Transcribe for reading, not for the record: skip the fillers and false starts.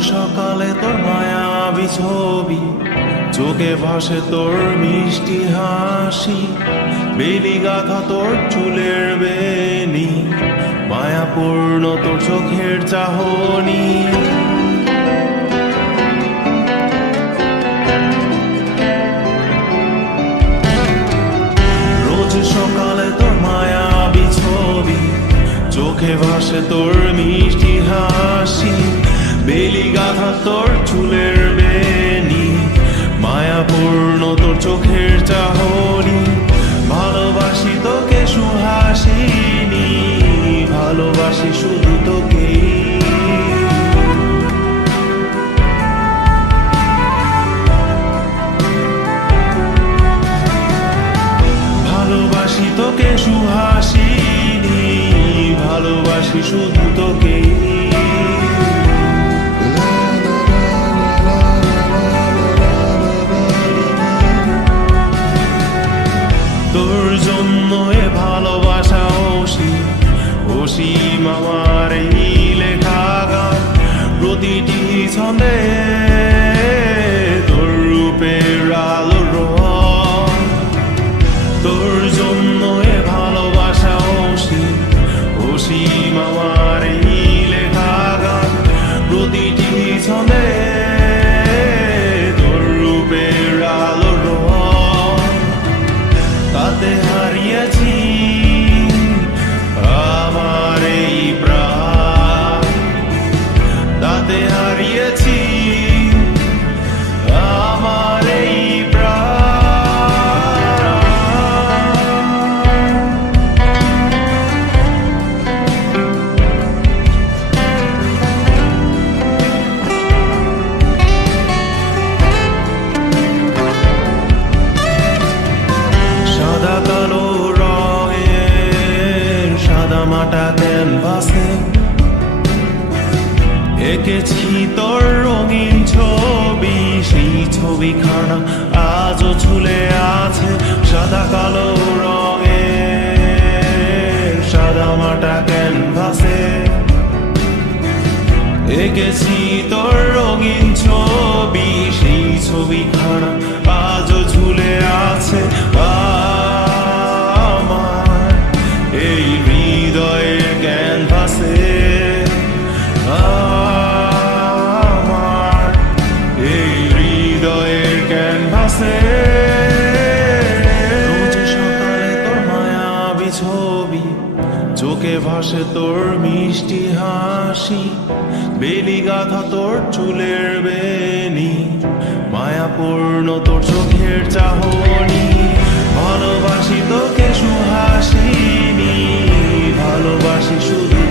সকালে তোর মায়াবী ছবি, চোখে ভাসে তোর মিষ্টি হাসি, বেলি গাথা তোর চুলের বেনি, মায়াপূর্ণ তোর চোখের চাহনি। রোজ সকালে তোর মায়াবী ছবি, চোখে ভাসে তোর মিষ্টি হাসি, বেলি গাথা তোর চুলের বেনি, মায়াপূর্ণ তোর চোখের চাহনি। ভালোবাসি তোকে সুহাসিনী, ভালোবাসি শুধু তোকে। ভালোবাসি তোকে সুহাসিনী, ভালোবাসি শুধু তোকে। তোর জন্য এ ভালোবাসা অসীম আমার এই লেখা গান, প্রতিটি ছন্দে তোর রূপের আলোর রং। তোর জন্য এ ভালোবাসা অসীম আমার এই লেখা গান, প্রতিটি ছন্দে তোর রূপের আলোর রং। তাতে হারিয়েছি আমার এই প্রাণ, তাতে হারিয়েছি আমার এই সাদা কালো রঙের সাদামাটা ক্যানভাসে এঁকেছি তোর রঙিন ছবি, সেই ছবিখানা আজও ঝুলে আছে। সাদা কালো রঙের সাদামাটা ক্যানভাসে এঁকেছি তোর রঙিন ছবি, সেই ছবিখানা আজও ঝুলে আছে আমার এই হৃদয়ের ক্যানভাসে। আমার এই হৃদয়ের ক্যানভাসে। রোজ সকালে তোর মায়াবী ছবি, চোখে ভাসে তোর মিষ্টি হাসি, বেলি গাথা তোর চুলের বেনি, মায়াপূর্ণ তোর চোখের চাহনি। ভালোবাসি তোকে সুহাসিনী, ভালোবাসি শুধু